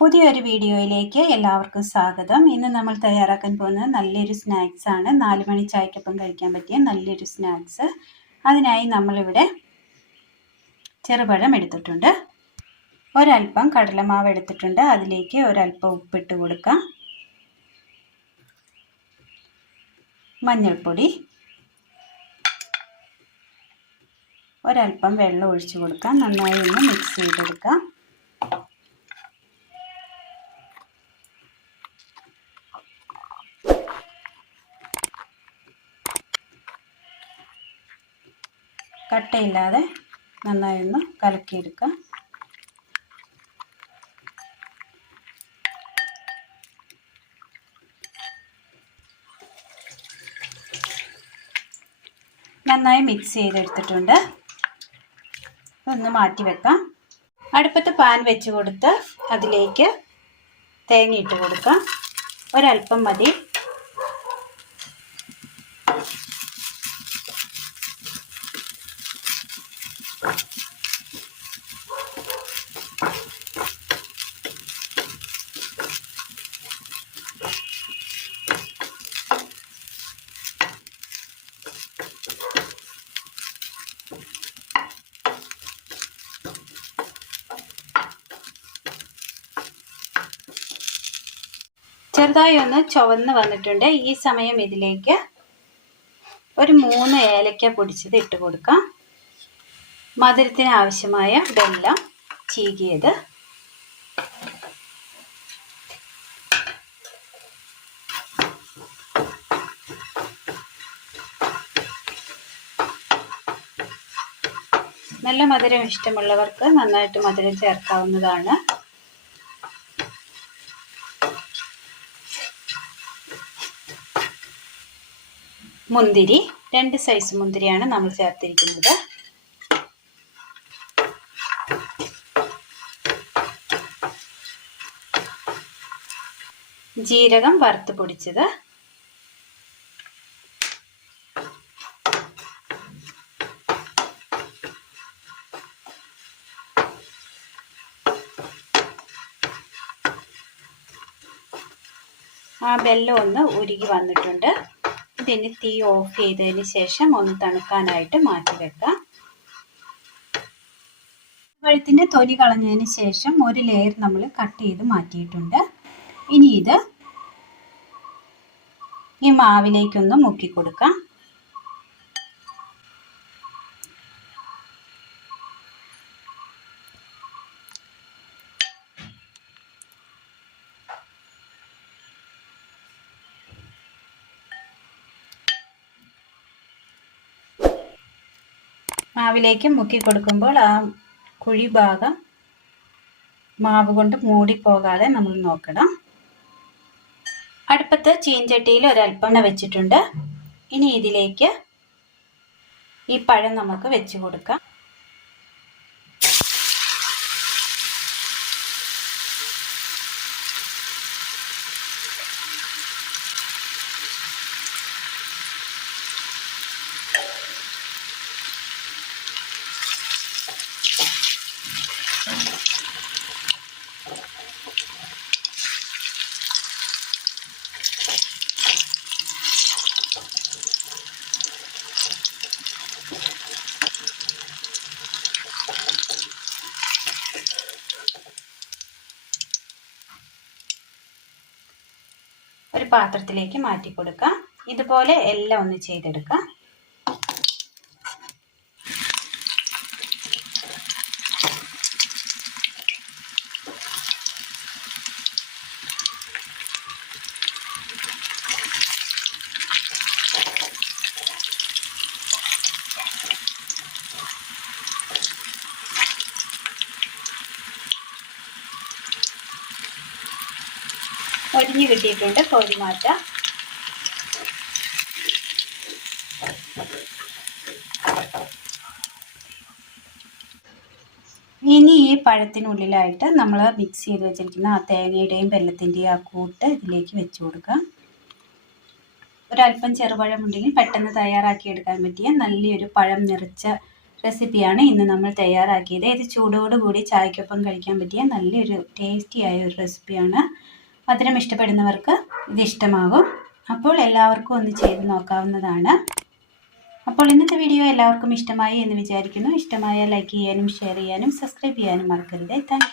പുതിയൊരു വീഡിയോയിലേക്ക് എല്ലാവർക്കും സ്വാഗതം. ഇന്ന് നമ്മൾ തയ്യാറാക്കാൻ പോകുന്നത് നല്ലൊരു സ്നാക്സ് ആണ്. 4 മണി ചായക്കൊപ്പം കഴിക്കാൻ പറ്റിയ നല്ലൊരു സ്നാക്സ്. അതിനായി നമ്മളിവിടെ ചെറുപഴം എടുത്തിട്ടുണ്ട്, ഒരൽപ്പം കടലമാവ് എടുത്തിട്ടുണ്ട്. അതിലേക്ക് ഒരൽപ്പം ഉപ്പിട്ട് കൊടുക്കാം, മഞ്ഞൾപ്പൊടി, ഒരൽപ്പം വെള്ളം ഒഴിച്ചു കൊടുക്കാം. നന്നായി ഒന്ന് മിക്സ് ചെയ്തെടുക്കാം. കട്ടയില്ലാതെ നന്നായി ഒന്ന് കലക്കിയെടുക്കാം. നന്നായി മിക്സ് ചെയ്തെടുത്തിട്ടുണ്ട്. ഒന്ന് മാറ്റി വെക്കാം. അടുപ്പത്ത് പാൻ വെച്ച് കൊടുത്ത് അതിലേക്ക് തേങ്ങ ഇട്ട് കൊടുക്കാം. ഒരൽപ്പം മതി. ചെറുതായി ഒന്ന് ചുവന്ന് വന്നിട്ടുണ്ട്. ഈ സമയം ഇതിലേക്ക് ഒരു 3 ഏലക്ക പൊടിച്ചത് ഇട്ട് കൊടുക്കാം. മധുരത്തിന് ആവശ്യമായ വെള്ളം ചീകിയത്, നല്ല മധുരം ഇഷ്ടമുള്ളവർക്ക് നന്നായിട്ട് മധുരം ചേർക്കാവുന്നതാണ്. മുന്തിരി, 2 സൈസ് മുന്തിരിയാണ് നമ്മൾ ചേർത്തിരിക്കുന്നത്. ജീരകം വറുത്ത് പൊടിച്ചത്, വെള്ളം ഒന്ന് ഉരുകി വന്നിട്ടുണ്ട്. ഇതിന് തീ ഓഫ് ചെയ്തതിന് ശേഷം ഒന്ന് തണുക്കാനായിട്ട് മാറ്റി വെക്കാം. പഴത്തിൻ്റെ തൊലി കളഞ്ഞതിന് ശേഷം ഒരു ലെയർ നമ്മൾ കട്ട് ചെയ്ത് മാറ്റിയിട്ടുണ്ട്. ഇനി ഇത് ഈ മാവിലേക്കൊന്ന് മുക്കി കൊടുക്കാം. മാവിലേക്ക് മുക്കി കൊടുക്കുമ്പോൾ ആ കുഴി ഭാഗം മാവ് കൊണ്ട് മൂടിപ്പോകാതെ നമ്മൾ നോക്കണം. അടുപ്പത്ത് ചീൻചട്ടിയിൽ ഒരൽപ്പം എണ്ണ വെച്ചിട്ടുണ്ട്. ഇനി ഇതിലേക്ക് ഈ പഴം നമുക്ക് വെച്ച് കൊടുക്കാം. ഒരു പാത്രത്തിലേക്ക് മാറ്റി കൊടുക്കാം. ഇതുപോലെ എല്ലാം ഒന്ന് ചെയ്തെടുക്കാം. ഒരിഞ്ഞ് കിട്ടിയിട്ടുണ്ട്, കോരി മാറ്റാം. ഇനി ഈ പഴത്തിനുള്ളിലായിട്ട് നമ്മൾ മിക്സ് ചെയ്ത് വെച്ചിരിക്കുന്ന ആ തേങ്ങയുടെയും വെല്ലത്തിൻ്റെയും ആ കൂട്ട് ഇതിലേക്ക് വെച്ച് കൊടുക്കാം. ഒരല്പം ചെറുപഴം ഉണ്ടെങ്കിൽ പെട്ടെന്ന് തയ്യാറാക്കി എടുക്കാൻ പറ്റിയ നല്ലൊരു പഴം നിറച്ച റെസിപ്പിയാണ് ഇന്ന് നമ്മൾ തയ്യാറാക്കിയത്. ഇത് ചൂടോടുകൂടി ചായക്കൊപ്പം കഴിക്കാൻ പറ്റിയ നല്ലൊരു ടേസ്റ്റിയായ ഒരു റെസിപ്പിയാണ്. മധുരം ഇഷ്ടപ്പെടുന്നവർക്ക് ഇത് ഇഷ്ടമാകും. അപ്പോൾ എല്ലാവർക്കും ഒന്ന് ചെയ്ത് നോക്കാവുന്നതാണ്. അപ്പോൾ ഇന്നത്തെ വീഡിയോ എല്ലാവർക്കും ഇഷ്ടമായി എന്ന് വിചാരിക്കുന്നു. ഇഷ്ടമായാൽ ലൈക്ക് ചെയ്യാനും ഷെയർ ചെയ്യാനും സബ്സ്ക്രൈബ് ചെയ്യാനും മറക്കരുത്. താങ്ക്